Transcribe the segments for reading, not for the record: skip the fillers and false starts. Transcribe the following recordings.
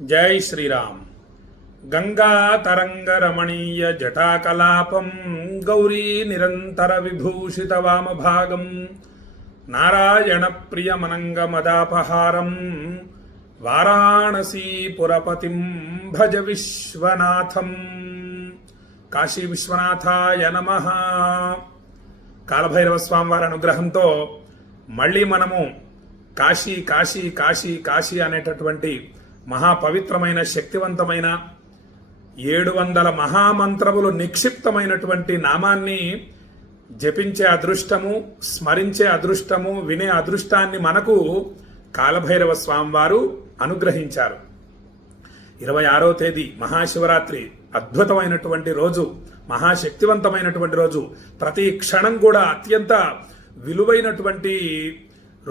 జై శ్రీరామ్. గంగా తరంగ రమణీయ జటాకలాపం గౌరీ నిరంతర విభూషిత వామభాగం నారాయణ ప్రియమనంగ మదాపహారం వారాణసీపురపతిం భజ విశ్వనాథం. కాశీ విశ్వనాథాయ నమః. కాలభైరవ స్వామివారి అనుగ్రహంతో మళ్ళీ మనము కాశీ కాశీ కాశీ కాశీ అనేటటువంటి మహాపవిత్రమైన శక్తివంతమైన 700 మహామంత్రములు నిక్షిప్తమైనటువంటి నామాన్ని జపించే అదృష్టము, స్మరించే అదృష్టము, వినే అదృష్టాన్ని మనకు కాలభైరవ స్వామివారు అనుగ్రహించారు. 26వ తేదీ మహాశివరాత్రి, అద్భుతమైనటువంటి రోజు, మహాశక్తివంతమైనటువంటి రోజు. ప్రతి క్షణం కూడా అత్యంత విలువైనటువంటి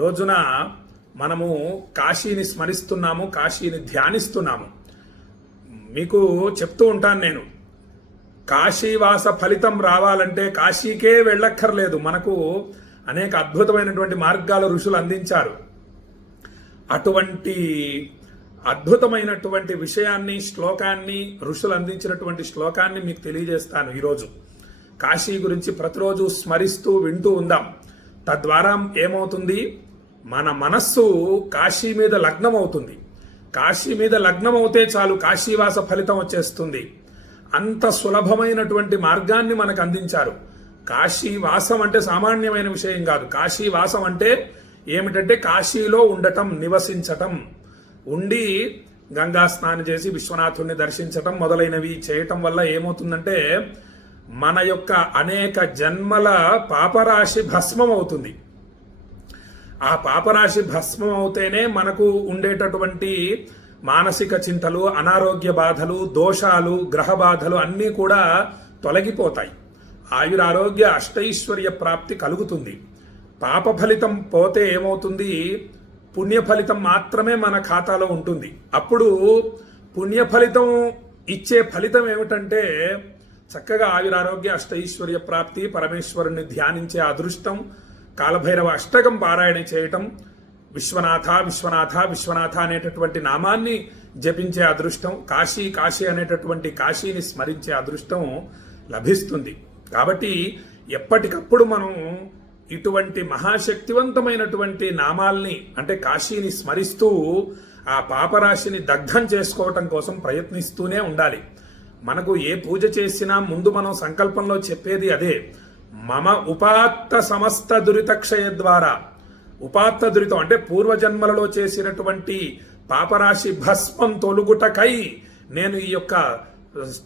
రోజున మనము కాశీని స్మరిస్తున్నాము, కాశీని ధ్యానిస్తున్నాము. మీకు చెప్తూ ఉంటాను నేను, కాశీవాస ఫలితం రావాలంటే కాశీకే వెళ్ళక్కర్లేదు. మనకు అనేక అద్భుతమైనటువంటి మార్గాలు ఋషులు అందించారు. అటువంటి అద్భుతమైనటువంటి విషయాన్ని, శ్లోకాన్ని, ఋషులు అందించినటువంటి శ్లోకాన్ని మీకు తెలియజేస్తాను ఈరోజు. కాశీ గురించి ప్రతిరోజు స్మరిస్తూ వింటూ ఉందాం. తద్వారా ఏమవుతుంది, మన మనస్సు కాశీ మీద లగ్నం అవుతుంది. కాశీ మీద లగ్నం అవుతే చాలు, కాశీవాస ఫలితం వచ్చేస్తుంది. అంత సులభమైనటువంటి మార్గాన్ని మనకు అందించారు. కాశీవాసం అంటే సామాన్యమైన విషయం కాదు. కాశీవాసం అంటే ఏమిటంటే కాశీలో ఉండటం, నివసించటం, ఉండి గంగా స్నానం చేసి విశ్వనాథుణ్ణి దర్శించటం మొదలైనవి చేయటం వల్ల ఏమవుతుందంటే మన యొక్క అనేక జన్మల పాపరాశి భస్మం అవుతుంది. ఆ పాపరాశి భస్మం అవుతేనే మనకు ఉండేటటువంటి మానసిక చింతలు, అనారోగ్య బాధలు, దోషాలు, గ్రహ బాధలు అన్నీ కూడా తొలగిపోతాయి. ఆయురారోగ్య అష్టైశ్వర్య ప్రాప్తి కలుగుతుంది. పాప ఫలితం పోతే ఏమవుతుంది, పుణ్య ఫలితం మాత్రమే మన ఖాతాలో ఉంటుంది. అప్పుడు పుణ్య ఫలితం ఇచ్చే ఫలితం ఏమిటంటే చక్కగా ఆయురారోగ్య అష్టైశ్వర్య ప్రాప్తి, పరమేశ్వరుణ్ణి ధ్యానించే అదృష్టం, కాలభైరవ అష్టకం పారాయణ చేయటం, విశ్వనాథ విశ్వనాథ విశ్వనాథ అనేటటువంటి నామాన్ని జపించే అదృష్టం, కాశీ కాశీ అనేటటువంటి కాశీని స్మరించే అదృష్టం లభిస్తుంది. కాబట్టి ఎప్పటికప్పుడు మనం ఇటువంటి మహాశక్తివంతమైనటువంటి నామాల్ని అంటే కాశీని స్మరిస్తూ ఆ పాపరాశిని దగ్ధం చేసుకోవటం కోసం ప్రయత్నిస్తూనే ఉండాలి. మనకు ఏ పూజ చేసినా ముందు మనం సంకల్పంలో చెప్పేది అదే, మమ ఉపాత్త సమస్త దురితక్షయ ద్వారా. ఉపాత్త దురితం అంటే పూర్వజన్మలలో చేసినటువంటి పాపరాశి భస్మం తొలుగుటకై నేను ఈ యొక్క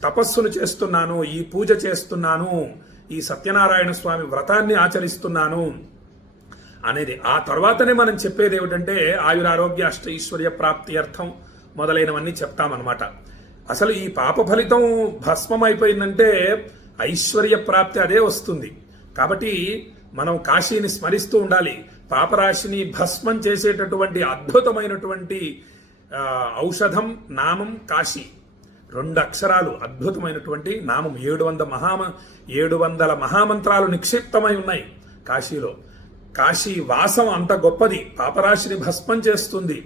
తపస్సును చేస్తున్నాను, ఈ పూజ చేస్తున్నాను, ఈ సత్యనారాయణ స్వామి వ్రతాన్ని ఆచరిస్తున్నాను అనేది. ఆ తర్వాతనే మనం చెప్పేది ఏమిటంటే ఆయురారోగ్య అష్టైశ్వర్య ప్రాప్తి అర్థం మొదలైనవన్నీ చెప్తామన్నమాట. అసలు ఈ పాప ఫలితం భస్మం అయిపోయిందంటే ఐశ్వర్య ప్రాప్తి అదే వస్తుంది. కాబట్టి మనం కాశీని స్మరిస్తూ ఉండాలి. పాపరాశిని భస్మం చేసేటటువంటి అద్భుతమైనటువంటి ఔషధం నామం కాశీ. 2 అక్షరాలు, అద్భుతమైనటువంటి నామం. 700 మహామంత్రాలు నిక్షిప్తమై ఉన్నాయి కాశీలో. కాశీ వాసం అంత గొప్పది, పాపరాశిని భస్మం చేస్తుంది.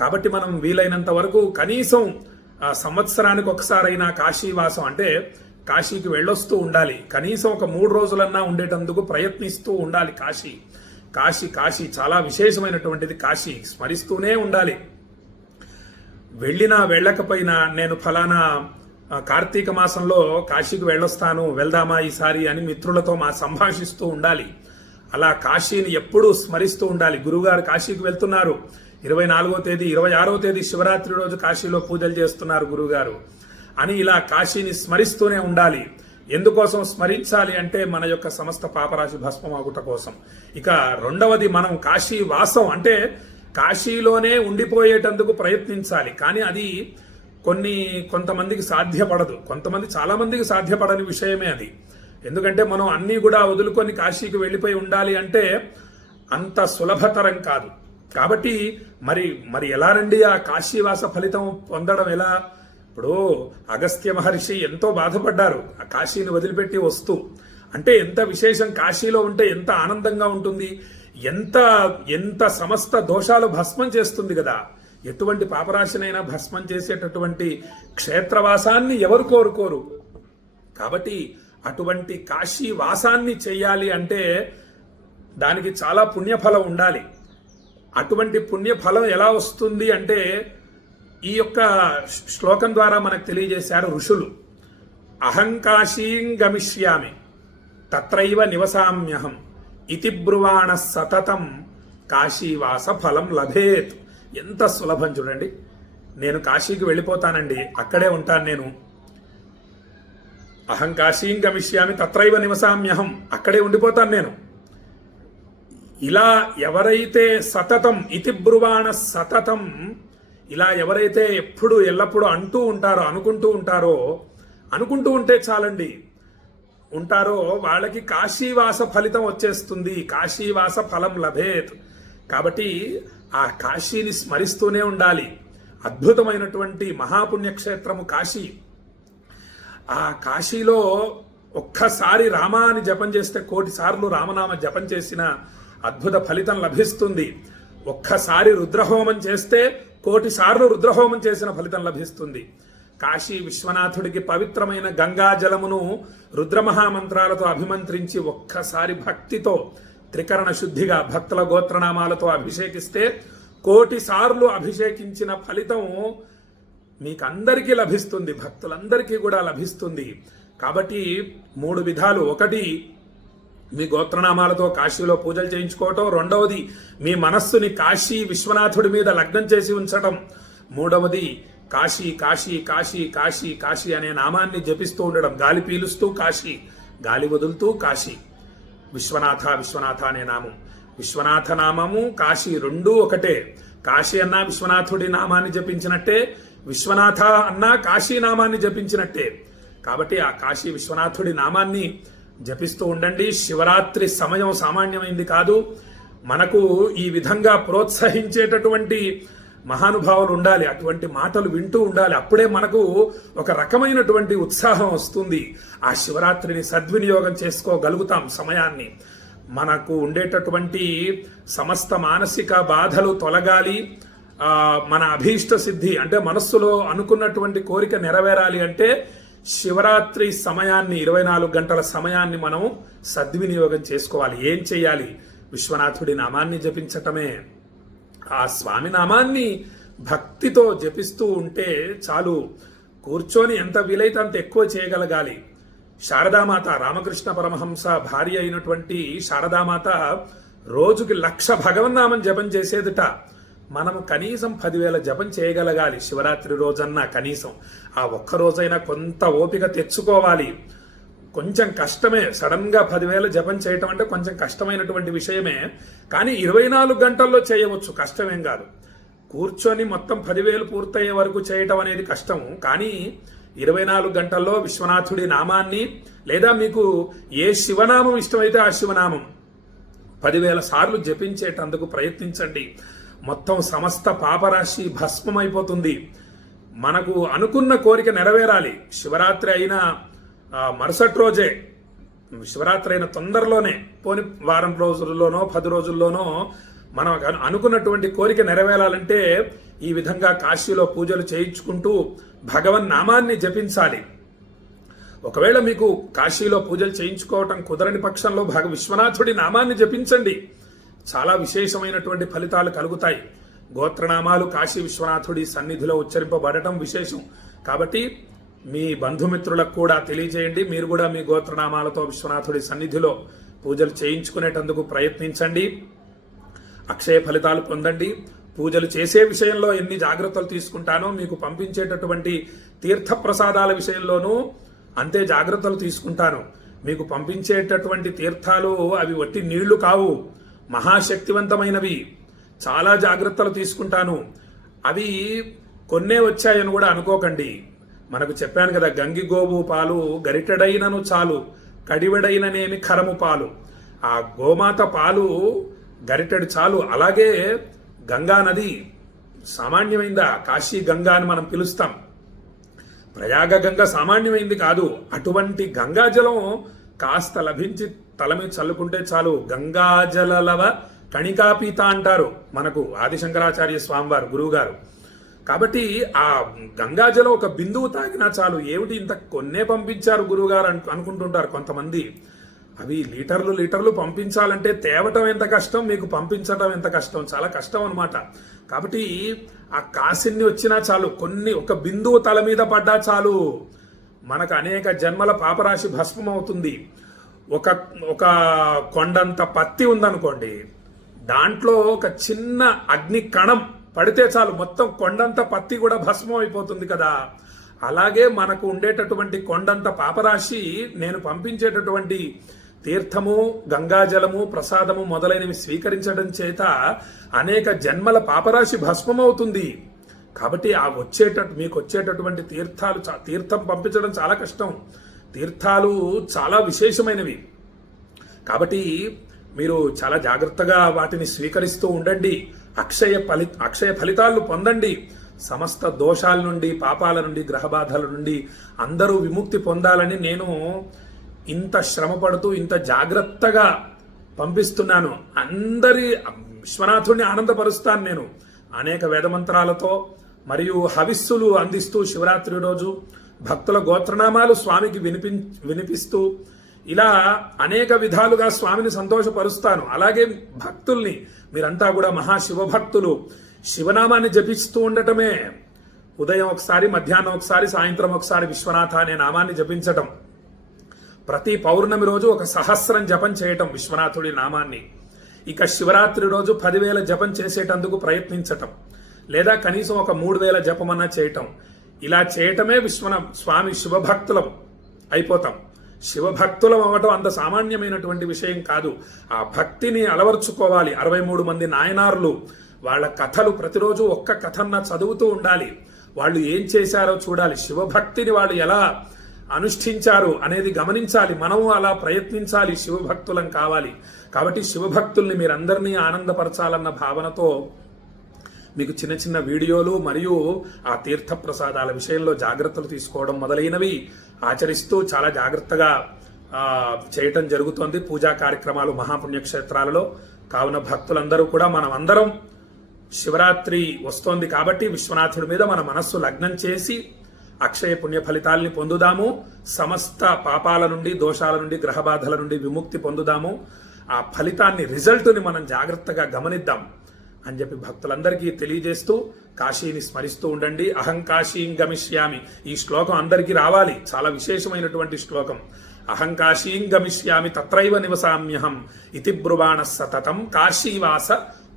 కాబట్టి మనం వీలైనంత వరకు కనీసం సంవత్సరానికి ఒకసారైనా కాశీవాసం అంటే కాశీకి వెళ్ళొస్తూ ఉండాలి. కనీసం ఒక 3 రోజులన్నా ఉండేటందుకు ప్రయత్నిస్తూ ఉండాలి. కాశీ కాశీ కాశీ చాలా విశేషమైనటువంటిది. కాశీ స్మరిస్తూనే ఉండాలి. వెళ్ళినా వెళ్ళకపోయినా నేను ఫలానా కార్తీక మాసంలో కాశీకి వెళ్ళొస్తాను, వెళ్దామా ఈసారి అని మిత్రులతో సంభాషిస్తూ ఉండాలి. అలా కాశీని ఎప్పుడూ స్మరిస్తూ ఉండాలి. గురువుగారు కాశీకి వెళ్తున్నారు, 24వ తేదీ 26వ తేదీ శివరాత్రి రోజు కాశీలో పూజలు చేస్తున్నారు గురువుగారు అని ఇలా కాశీని స్మరిస్తూనే ఉండాలి. ఎందుకోసం స్మరించాలి అంటే మన యొక్క సమస్త పాపరాశి భస్మమాగుట కోసం. ఇక రెండవది, మనం కాశీ వాసం అంటే కాశీలోనే ఉండిపోయేటందుకు ప్రయత్నించాలి. కానీ అది కొంతమందికి సాధ్యపడదు. చాలా మందికి సాధ్యపడని విషయమే అది. ఎందుకంటే మనం అన్నీ కూడా వదులుకొని కాశీకి వెళ్ళిపోయి ఉండాలి అంటే అంత సులభతరం కాదు. కాబట్టి మరి ఎలా రండి ఆ కాశీవాస ఫలితం పొందడం ఎలా? ఇప్పుడు అగస్త్య మహర్షి ఎంతో బాధపడ్డారు ఆ కాశీని వదిలిపెట్టి వస్తూ. అంటే ఎంత విశేషం, కాశీలో ఉంటే ఎంత ఆనందంగా ఉంటుంది, ఎంత సమస్త దోషాలు భస్మం చేస్తుంది కదా. ఎటువంటి పాపరాశినైనా భస్మం చేసేటటువంటి క్షేత్రవాసాన్ని ఎవరు కోరుకోరు. కాబట్టి అటువంటి కాశీ వాసాన్ని చేయాలి అంటే దానికి చాలా పుణ్యఫలం ఉండాలి. అటువంటి పుణ్యఫలం ఎలా వస్తుంది అంటే ఈ యొక్క శ్లోకం ద్వారా మనకు తెలియజేశారు ఋషులు. అహంకాశీం గమిష్యామి తత్రైవ నివసామ్యహం ఇతి బ్రువాణ సతతం కాశీవాస ఫలం లభేత్. ఎంత సులభం చూడండి. నేను కాశీకి వెళ్ళిపోతానండి, అక్కడే ఉంటాను నేను. అహం కాశీం గమిష్యామి తత్రైవ నివసామ్యహం, అక్కడే ఉండిపోతాను నేను. ఇలా ఎవరైతే సతతం ఇతి బ్రువాణ సతతం, ఇలా ఎవరైతే ఎప్పుడు ఎల్లప్పుడూ అంటూ ఉంటారో అనుకుంటూ ఉంటే చాలండి ఉంటారో వాళ్ళకి కాశీవాస ఫలితం వచ్చేస్తుంది. కాశీవాస ఫలం లభేత్. కాబట్టి ఆ కాశీని స్మరిస్తూనే ఉండాలి. అద్భుతమైనటువంటి మహాపుణ్యక్షేత్రము కాశీ. ఆ కాశీలో ఒక్కసారి రామాని జపం చేస్తే 1,000,000 సార్లు రామనామ జపం చేసిన అద్భుత ఫలితం లభిస్తుంది. ఒక్కసారి రుద్రహోమం చేస్తే 1,000,000 సార్లు రుద్రహోమం చేసిన ఫలితం లభిస్తుంది. కాశీ విశ్వనాథుడికి పవిత్రమైన గంగా జలమును రుద్రమహామంత్రాలతో అభిమంత్రించి ఒక్కసారి భక్తితో త్రికరణ శుద్ధిగా భక్తుల గోత్రనామాలతో అభిషేకిస్తే 1,000,000 సార్లు అభిషేకించిన ఫలితం మీకందరికీ లభిస్తుంది, భక్తులందరికీ కూడా లభిస్తుంది. కాబట్టి 3 విధాలు. ఒకటి, మీ గోత్రనామాలతో కాశీలో పూజలు చేయించుకోవటం. రెండవది, మీ మనస్సుని కాశీ విశ్వనాథుడి మీద లగ్నం చేసి ఉంచటం. మూడవది, కాశీ కాశీ కాశీ కాశీ కాశీ అనే నామాన్ని జపిస్తూ ఉండడం. గాలి పీలుస్తూ కాశీ, గాలి వదులుతూ కాశీ. విశ్వనాథ విశ్వనాథ అనే నామం. విశ్వనాథ నామము కాశీ రెండూ ఒకటే. కాశీ అన్నా విశ్వనాథుడి నామాన్ని జపించినట్టే, విశ్వనాథ అన్నా కాశీ నామాన్ని జపించినట్టే. కాబట్టి ఆ కాశీ విశ్వనాథుడి నామాన్ని జపిస్తూ ఉండండి. శివరాత్రి సమయం సామాన్యమైంది కాదు. మనకు ఈ విధంగా ప్రోత్సహించేటటువంటి మహానుభావులు ఉండాలి. అటువంటి మాటలు వింటూ ఉండాలి. అప్పుడే మనకు ఒక రకమైనటువంటి ఉత్సాహం వస్తుంది. ఆ శివరాత్రిని సద్వినియోగం చేసుకోగలుగుతాం సమయాన్ని. మనకు ఉండేటటువంటి సమస్త మానసిక బాధలు తొలగాలి. మన అభీష్ట సిద్ధి అంటే మనస్సులో అనుకున్నటువంటి కోరిక నెరవేరాలి అంటే శివరాత్రి సమయాన్ని 24 గంటల సమయాన్ని మనం సద్వినియోగం చేసుకోవాలి. ఏం చేయాలి? విశ్వనాథుడి నామాన్ని జపించటమే. ఆ స్వామి నామాన్ని భక్తితో జపిస్తూ ఉంటే చాలు. కూర్చొని ఎంత వీలైతే అంత ఎక్కువ చేయగలగాలి. శారదామాత, రామకృష్ణ పరమహంస భార్య అయినటువంటి శారదామాత రోజుకి 1,00,000 భగవన్నామం జపం చేసేదిట. మనము కనీసం 10,000 జపం చేయగలగాలి శివరాత్రి రోజన్నా. కనీసం ఆ ఒక్క రోజైనా కొంత ఓపిక తెచ్చుకోవాలి. కొంచెం కష్టమే. సడన్ గా 10,000 జపం చేయటం అంటే కొంచెం కష్టమైనటువంటి విషయమే. కానీ 24 గంటల్లో చేయవచ్చు, కష్టమేం కాదు. కూర్చొని మొత్తం 10,000 పూర్తయ్యే వరకు చేయటం అనేది కష్టం. కానీ 24 గంటల్లో విశ్వనాథుడి నామాన్ని, లేదా మీకు ఏ శివనామం ఇష్టమైతే ఆ శివనామం 10,000 సార్లు జపించేటందుకు ప్రయత్నించండి. మొత్తం సమస్త పాపరాశి భస్మమైపోతుంది. మనకు అనుకున్న కోరిక నెరవేరాలి. శివరాత్రి అయిన మరుసటి రోజే, శివరాత్రి అయిన తొందరలోనే, పోని వారం రోజుల్లోనో 10 రోజుల్లోనో మనం అనుకున్నటువంటి కోరిక నెరవేరాలంటే ఈ విధంగా కాశీలో పూజలు చేయించుకుంటూ భగవన్ నామాన్ని జపించాలి. ఒకవేళ మీకు కాశీలో పూజలు చేయించుకోవటం కుదరని పక్షంలో విశ్వనాథుడి నామాన్ని జపించండి. చాలా విశేషమైనటువంటి ఫలితాలు కలుగుతాయి. గోత్రనామాలు కాశీ విశ్వనాథుడి సన్నిధిలో ఉచ్చరింపబడటం విశేషం. కాబట్టి మీ బంధుమిత్రులకు కూడా తెలియజేయండి. మీరు కూడా మీ గోత్రనామాలతో విశ్వనాథుడి సన్నిధిలో పూజలు చేయించుకునేటందుకు ప్రయత్నించండి. అక్షయ ఫలితాలు పొందండి. పూజలు చేసే విషయంలో ఎన్ని జాగ్రత్తలు తీసుకుంటానో మీకు పంపించేటటువంటి తీర్థ ప్రసాదాల విషయంలోనూ అంతే జాగ్రత్తలు తీసుకుంటాను. మీకు పంపించేటటువంటి తీర్థాలు అవి వట్టి నీళ్లు కావు, మహాశక్తివంతమైనవి. చాలా జాగ్రత్తలు తీసుకుంటాను. అవి కొన్నే వచ్చాయని కూడా అనుకోకండి. మనకు చెప్పాను కదా, గంగిగోవు పాలు గరిటెడైనను చాలు, కడివెడైననేమి ఖరము పాలు. ఆ గోమాత పాలు గరిటెడు చాలు. అలాగే గంగా నది సామాన్యమైందా? కాశీ గంగా అని మనం పిలుస్తాం. ప్రయాగ గంగ సామాన్యమైంది కాదు. అటువంటి గంగాజలం కాస్త లభించి తల మీద చల్లుకుంటే చాలు. గంగాజలలవ కణికాపీత అంటారు మనకు ఆదిశంకరాచార్య స్వామివారు గురువు గారు. కాబట్టి ఆ గంగాజలం ఒక బిందువు తాగినా చాలు. ఏమిటి ఇంత కొన్నే పంపించారు గురువుగారు అనుకుంటుంటారు కొంతమంది. అవి లీటర్లు పంపించాలంటే తేవటం ఎంత కష్టం, మీకు పంపించడం ఎంత కష్టం, చాలా కష్టం అనమాట. కాబట్టి ఆ కాసిన్ని వచ్చినా చాలు, ఒక బిందువు తల మీద పడ్డా చాలు, మనకు అనేక జన్మల పాపరాశి భస్మం అవుతుంది. ఒక కొండంత పత్తి ఉందనుకోండి, దాంట్లో ఒక చిన్న అగ్ని కణం పడితే చాలు, మొత్తం కొండంత పత్తి కూడా భస్మం అయిపోతుంది కదా. అలాగే మనకు ఉండేటటువంటి కొండంత పాపరాశి నేను పంపించేటటువంటి తీర్థము, గంగాజలము, ప్రసాదము మొదలైనవి స్వీకరించడం చేత అనేక జన్మల పాపరాశి భస్మమవుతుంది. కాబట్టి మీకు వచ్చేటటువంటి తీర్థం పంపించడం చాలా కష్టం. తీర్థాలు చాలా విశేషమైనవి. కాబట్టి మీరు చాలా జాగ్రత్తగా వాటిని స్వీకరిస్తూ ఉండండి. అక్షయ ఫలితాలను పొందండి. సమస్త దోషాల నుండి, పాపాల నుండి, గ్రహబాధల నుండి అందరూ విముక్తి పొందాలని నేను ఇంత శ్రమపడుతూ ఇంత జాగ్రత్తగా పంపిస్తున్నాను. అందరి విశ్వనాథుడిని ఆనందపరుస్తాను నేను అనేక వేదమంత్రాలతో మరియు హవిస్సులు అందిస్తూ శివరాత్రి రోజు భక్తుల గోత్రనామాలు స్వామికి వినిపిస్తూ ఇలా అనేక విధాలుగా స్వామిని సంతోషపరుస్తాను. అలాగే భక్తుల్ని, మీరంతా కూడా మహాశివభక్తులు, శివనామాన్ని జపిస్తూ ఉండటమే. ఉదయం ఒకసారి, మధ్యాహ్నం ఒకసారి, సాయంత్రం ఒకసారి విశ్వనాథ అనే నామాన్ని జపించటం. ప్రతి పౌర్ణమి రోజు 1000 జపం చేయటం విశ్వనాథుడి నామాన్ని. ఇక శివరాత్రి రోజు 10,000 జపం చేసేటందుకు ప్రయత్నించటం, లేదా కనీసం 3000 జపమన్నా చేయటం. ఇలా చేయటమే స్వామి శివభక్తులం అయిపోతాం. శివభక్తులం అవ్వటం అంత సామాన్యమైనటువంటి విషయం కాదు. ఆ భక్తిని అలవర్చుకోవాలి. 63 మంది నాయనారులు, వాళ్ళ కథలు ప్రతిరోజు ఒక్క కథన్నా చదువుతూ ఉండాలి. వాళ్ళు ఏం చేశారో చూడాలి. శివభక్తిని వాళ్ళు ఎలా అనుష్ఠించారు అనేది గమనించాలి. మనము అలా ప్రయత్నించాలి, శివభక్తులం కావాలి. కాబట్టి శివభక్తుల్ని మీరందరినీ ఆనందపరచాలన్న భావనతో మీకు చిన్న చిన్న వీడియోలు మరియు ఆ తీర్థ ప్రసాదాల విషయంలో జాగ్రత్తలు తీసుకోవడం మొదలైనవి ఆచరిస్తూ చాలా జాగ్రత్తగా చేయటం జరుగుతోంది. పూజా కార్యక్రమాలు మహాపుణ్యక్షేత్రాలలో. కావున భక్తులందరూ కూడా మనం అందరం శివరాత్రి వస్తోంది కాబట్టి విశ్వనాథుడి మీద మన మనస్సు లగ్నం చేసి అక్షయ పుణ్య ఫలితాలని పొందుదాము. సమస్త పాపాల నుండి, దోషాల నుండి, గ్రహబాధల నుండి విముక్తి పొందుదాము. ఆ ఫలితాన్ని, రిజల్ట్ని మనం జాగ్రత్తగా గమనిద్దాం అని చెప్పి భక్తులందరికీ తెలియజేస్తూ కాశీని స్మరిస్తూ ఉండండి. అహం కాశీం గమిష్యామి. ఈ శ్లోకం అందరికీ రావాలి. చాలా విశేషమైనటువంటి శ్లోకం. అహం కాశీం గమిష్యామి తత్రైవ నివసామ్యహం ఇతి బ్రువాణ సతతం కాశీవాస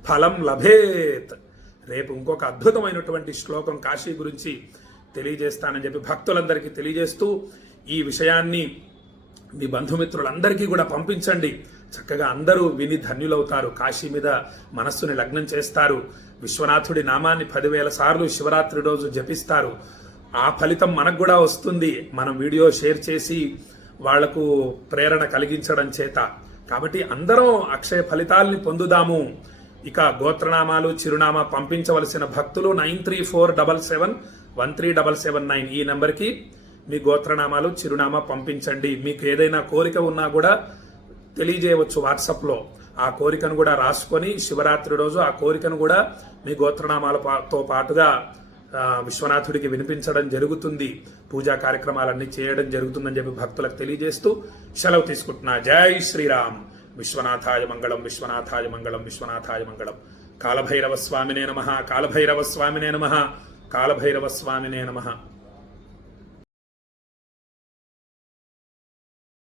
ఫలం లభేత్. రేపు ఇంకొక అద్భుతమైనటువంటి శ్లోకం కాశీ గురించి తెలియజేస్తానని చెప్పి భక్తులందరికీ తెలియజేస్తూ ఈ విషయాన్ని మీ బంధుమిత్రులందరికీ కూడా పంపించండి. చక్కగా అందరూ విని ధన్యులవుతారు. కాశీ మీద మనస్సుని లగ్నం చేస్తారు. విశ్వనాథుడి నామాన్ని 10,000 సార్లు శివరాత్రి రోజు జపిస్తారు. ఆ ఫలితం మనకు కూడా వస్తుంది, మనం వీడియో షేర్ చేసి వాళ్లకు ప్రేరణ కలిగించడం చేత. కాబట్టి అందరం అక్షయ ఫలితాల్ని పొందుదాము. ఇక గోత్రనామాలు, చిరునామా పంపించవలసిన భక్తులు 9347713779 ఈ నెంబర్కి మీ గోత్రనామాలు, చిరునామా పంపించండి. మీకు ఏదైనా కోరిక ఉన్నా కూడా తెలియజేయవచ్చు వాట్సాప్లో. ఆ కోరికను కూడా రాసుకొని శివరాత్రి రోజు ఆ కోరికను కూడా మీ గోత్రనామాలతో పాటుగా విశ్వనాథుడికి వినిపించడం జరుగుతుంది. పూజా కార్యక్రమాలన్నీ చేయడం జరుగుతుందని చెప్పి భక్తులకు తెలియజేస్తూ సెలవు తీసుకుంటున్నా. జై శ్రీరామ్. విశ్వనాథాయ మంగళం, విశ్వనాథాయ మంగళం, విశ్వనాథాయ మంగళం. కాలభైరవ స్వామినే నమః, కాలభైరవ స్వామినే నమః, కాలభైరవ స్వామినే నమః.